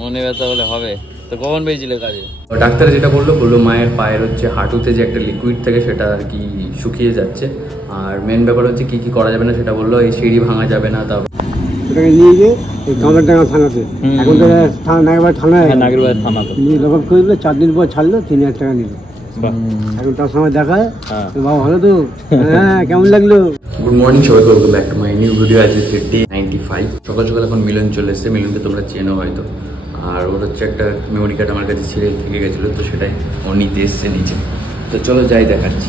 মনে ব্যথা হলে হবে তো কখন পেয়েছিল কাজে? ডাক্তার যেটা বললো মায়ের পায়ের হচ্ছে হাঁটুতে যে একটা লিকুইড থাকে সেটা আর কি শুকিয়ে যাচ্ছে। আর মেন ব্যাপার হচ্ছে কি করা যাবে না সেটা বললো, এই সিঁড়ি ভাঙা যাবে না। তারপর ওটাকে নিয়ে গিয়ে এই কামারডাঙ্গা থানাতে, এখন তো নাগেরবাড়ি থানায়, নাগেরবাড়ি থানাতে নিয়ে রেকর্ড করে দিল। 4 দিন পর ছাড়লো, 3000 টাকা নিল। এখন তার সময় দেখায়, বাবা ভালো তো, হ্যাঁ কেমন লাগলো? গুড মর্নিং সবাইকে, welcome back to my new video. আজ হচ্ছে ডে 95। সকাল সকাল এখন মিলন চলে এসছে। মিলনকে তোমরা চেনো হয়তো। আর ওর হচ্ছে একটা মেমোরি কার্ড আমার কাছে ছিঁড়ে থেকে গেছিলো, তো সেটাই ও নিতে এসছে নিচে। তো চলো যাই দেখাচ্ছি।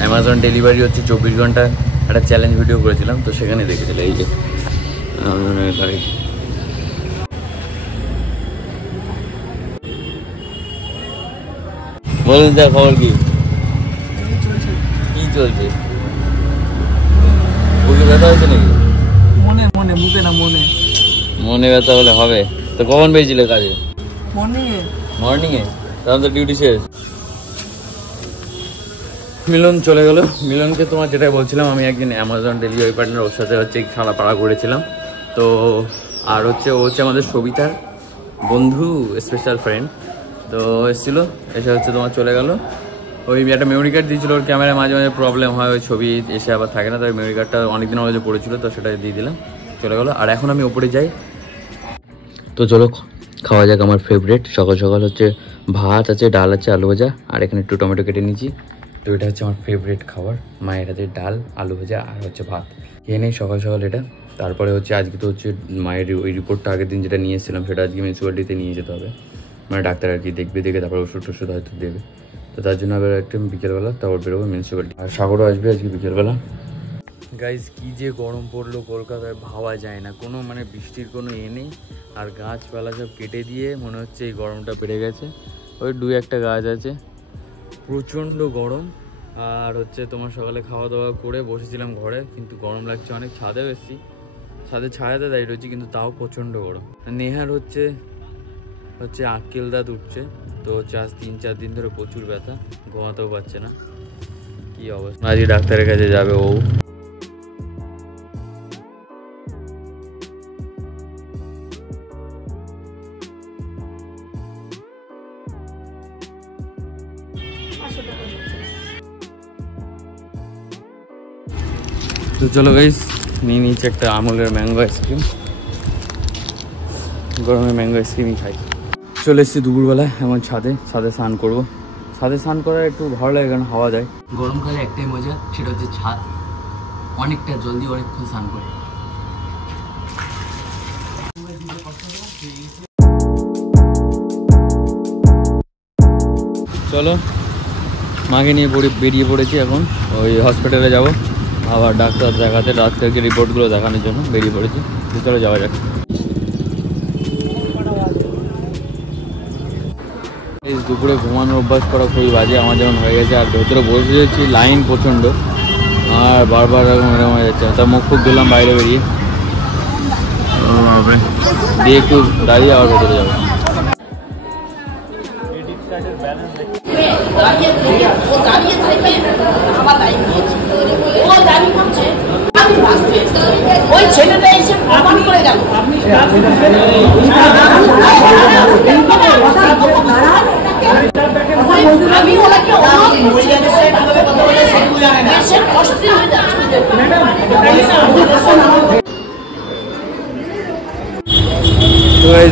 অ্যামাজন ডেলিভারি হচ্ছে 24 ঘন্টা একটা চ্যালেঞ্জ ভিডিও করেছিলাম, তো সেখানে দেখেছিল এই যে অ্যামাজনের গাড়ি। বলুন যা খবর কি চলছে? বুকে ব্যথা হয়েছে নাকি? মুখে না মনে ব্যথা হলে হবে তো কখন পেয়েছিল কাজে? মর্নিংয়ে। তখন তো ডিউটি শেষ। মিলন চলে গেল। মিলনকে তোমার যেটা বলছিলাম, আমি একদিন অ্যামাজন ডেলিভারি পার্টনার, ওর সাথে হচ্ছে খাড়া পাড়া করেছিলাম। তো আর হচ্ছে ও হচ্ছে আমাদের সবিতার বন্ধু, স্পেশাল ফ্রেন্ড। তো এসেছিলো, এসে হচ্ছে তোমার চলে গেল। ওই একটা মেমোরি কার্ড দিয়েছিল, ওর ক্যামেরায় মাঝে মাঝে প্রবলেম হয়, ওই ছবি এসে আবার থাকে না। তাই মেমোরি কার্ডটা অনেকদিন আগে পড়েছিল, তো সেটা দিয়ে দিলাম, চলে গেলো। আর এখন আমি ওপরে যাই। তো চলো খাওয়া যাক আমার ফেভারিট। সকাল সকাল হচ্ছে ভাত আছে, ডাল আছে, আলু ভাজা, আর এখানে একটু টমেটো কেটে নিয়েছি। তো এটা হচ্ছে আমার ফেভারিট খাবার, মায়ের হাতে ডাল, আলু ভাজা আর হচ্ছে ভাত। খেয়ে নেই সকাল সকাল এটা। তারপরে হচ্ছে আজকে তো হচ্ছে মায়ের ওই রিপোর্টটা আগের দিন যেটা নিয়ে এসেছিলাম, সেটা আজকে মিউনিসিপ্যালিটিতে নিয়ে যেতে হবে। মানে ডাক্তার আর কি দেখবে, দেখে তারপরে ওষুধ টষুধ হয়তো দেবে। তো তার জন্য আবার একটু বিকেলবেলা তারপর বেরোবো মিউনিসিপ্যালিটি। আর সাগরও আসবে আজকে বিকেলবেলা। গাইজ কি যে গরম পড়লো কলকাতায়, ভাবা যায় না। কোনো মানে বৃষ্টির কোনো নেই। আর গাছপালা সব কেটে দিয়ে মনে হচ্ছে এই গরমটা বেড়ে গেছে। ওই 2-1টা গাছ আছে, প্রচণ্ড গরম। আর হচ্ছে তোমার সকালে খাওয়া দাওয়া করে বসেছিলাম ঘরে, কিন্তু গরম লাগছে অনেক। ছাদেও এসেছি, ছাদে ছায়াতে দাঁড়িয়ে রয়েছি, কিন্তু তাও প্রচণ্ড গরম। নেহার হচ্ছে আক্কেল দাঁত উঠছে, তো হচ্ছে আজ 3-4 দিন ধরে প্রচুর ব্যথা, ঘুমাতেও পারছে না। কি অবস্থা, আজকে ডাক্তারের কাছে যাবে ও। তো চলো গাইস, নিয়ে নিয়েছি একটা আমুলের ম্যাঙ্গো আইসক্রিম। গরমে ম্যাঙ্গো আইসক্রিমই খাই। চলে এসেছি দুপুরবেলায় এমন ছাদে স্নান করবো। ছাদে স্নান করার একটু ভালো লাগে, কারণ হাওয়া দেয়। গরমকালে একটাই মজা, সেটা হচ্ছে ছাদ। অনেকটা জলদি অনেকক্ষণ স্নান করে। চলো মাকে নিয়ে বেরিয়ে পড়েছি এখন। ওই হসপিটালে যাব আবার ডাক্তার দেখাতে, রাত থেকে রিপোর্টগুলো দেখানোর জন্য বেরিয়ে পড়েছি। চলো যাওয়া যাক। এই দুপুরে ঘুমানোর অভ্যাস করা খুবই বাজে, আমার যেমন হয়ে গেছে। আর ভেতরে বসে যাচ্ছি, লাইন প্রচণ্ড, আর বারবার এরকম হয়ে যাচ্ছে। তার মুখ খুব দিলাম বাইরে বেরিয়ে দিয়ে একটু দাঁড়িয়ে আবার ভেতরে যাবো।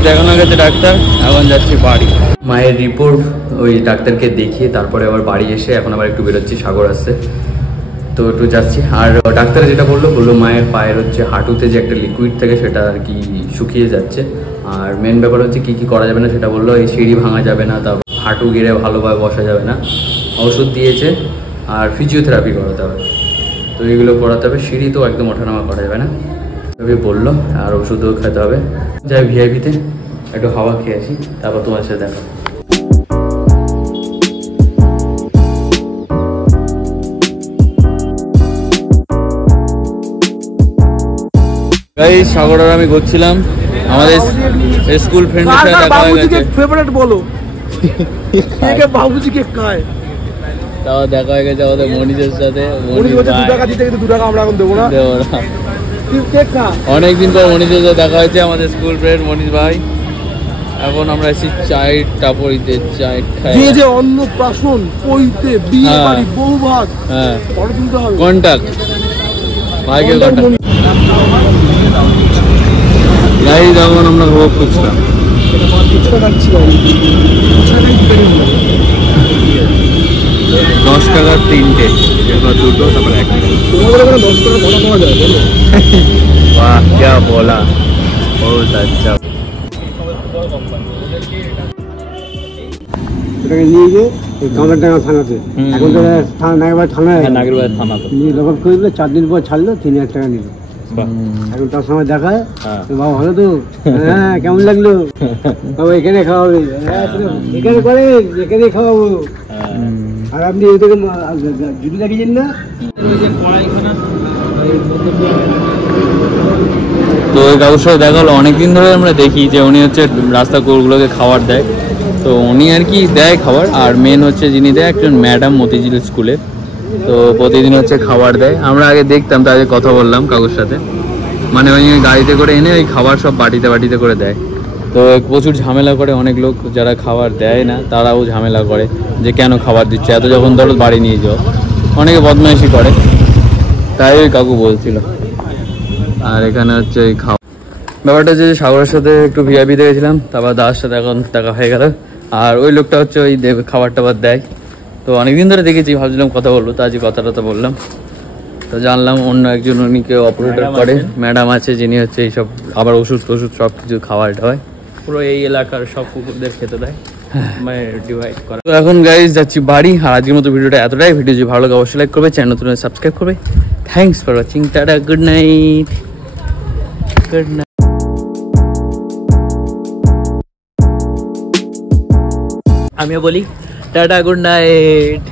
দেখানো গেছে ডাক্তার, এখন যাচ্ছি বাড়ি। মায়ের রিপোর্ট ওই ডাক্তারকে দেখিয়ে তারপরে আবার বাড়ি এসে এখন আবার একটু বেরোচ্ছি, সাগর আসছে তো একটু যাচ্ছি। আর ডাক্তার যেটা বললো মায়ের পায়ের হচ্ছে হাঁটুতে যে একটা লিকুইড থাকে সেটা আর কি শুকিয়ে যাচ্ছে। আর মেন ব্যাপার হচ্ছে কি করা যাবে না সেটা বললো, এই সিঁড়ি ভাঙা যাবে না, তারপর হাঁটু গেড়ে ভালোভাবে বসা যাবে না। ওষুধ দিয়েছে আর ফিজিওথেরাপি করাতে হবে, তো এগুলো করাতে হবে। সিঁড়ি তো একদম ওঠানামা করা যাবে না তবে বললো, আর ওষুধও খেতে হবে। যাই ভিআইপিতে একটু হাওয়া খেয়ে আসি, তারপর তোমার সাথে দেখা। সাগর আর আমি ঘুরছিলাম, আমাদের স্কুল ফ্রেন্ডের সাথে দেখা হয়ে গেছে। ফেভারিট বলো, বাবুজি কে কায় তাও দেখা হয়ে গেছে আমাদের মনীষের সাথে। অনেকদিন পর মনীষের সাথে দেখা হয়েছে, আমাদের স্কুল ফ্রেন্ড মনীষ ভাই। এখন আমরা এসেছি চায়ের টাপরিতে, চায় খাই। যে অন্নপ্রাশন, পৈতে, বিয়ে বাড়ি, বউভাত, হ্যাঁ ফটো তুলতে হবে। কন্টাক্ট ভাইকে কন্টাক্ট। গাইজ এখন আমরা খাবো ফুচকা। 10 টাকার 3টে, এরপর 2টো, তারপর 1টা। 10 টাকা বড় পাওয়া যায় বলো? वाह क्या बोला, बहुत अच्छा। এটাকে নিয়ে গিয়ে কামারডাঙ্গা থানাতে, এখন তো নাগেরবাজার থানায়, নাগেরবাজার থানা তো নিয়ে লকআপ করে দিল। 4 দিন পর ছাড়লো, 3000 টাকা নিল। এখন তার সময় দেখায়, বাবা ভালো তো, হ্যাঁ কেমন লাগলো বাবা, এখানে খাওয়াবে, এখানে করে এখানে খাওয়াবো। আর আপনি ওইটাকে জুটি লাগিয়েছেন না? তো ওই কাকুর সাথে দেখা হলো। অনেকদিন ধরে আমরা দেখি যে উনি হচ্ছে রাস্তা কুকুরগুলোকে খাবার দেয়, তো উনি আর কি দেয় খাবার। আর মেন হচ্ছে যিনি দেয় একজন ম্যাডাম মতিঝিল স্কুলে, তো প্রতিদিন হচ্ছে খাবার দেয়। আমরা আগে দেখতাম, তাদের কথা বললাম কাকুর সাথে, মানে ওই গাড়িতে করে এনে ওই খাবার সব বাটিতে বাটিতে করে দেয়। তো প্রচুর ঝামেলা করে অনেক লোক, যারা খাবার দেয় না তারাও ঝামেলা করে যে কেন খাবার দিচ্ছে, এত যখন ধরো বাড়ি নিয়ে যাও। অনেকে বদমাইশি করে, তাই ওই কাকু বলছিল। আর এখানে হচ্ছে ওই খাওয়া ব্যাপারটা হচ্ছে যে সাগরের সাথে একটু ভিআইপি দেখেছিলাম, তারপর দাদার সাথে এখন দেখা হয়ে গেল। আর ওই লোকটা হচ্ছে ওই খাবার টাবার দেয়। তো অনেকদিন ধরে দেখেছি, ভাবছিলাম কথা বলবো, তো আজকে কথাটা তো বললাম। তো জানলাম অন্য একজন উনিকে অপারেটর করে, ম্যাডাম আছে যিনি হচ্ছে এইসব আবার ওষুধ টষুধ সব কিছু খাওয়ার হয়, পুরো এই এলাকার সব কুকুরদের খেতে দেয়, মানে ডিভাইড করা। তো এখন গাইজ যাচ্ছি বাড়ি। আর আজকের মতো ভিডিওটা এতটাই। ভিডিও যদি ভালো লাগে অবশ্যই লাইক করবে, চ্যানেল নতুন সাবস্ক্রাইব করবে। Thanks for watching, tata, good night, good night. আমিও বলি টাটা, গুড নাইট।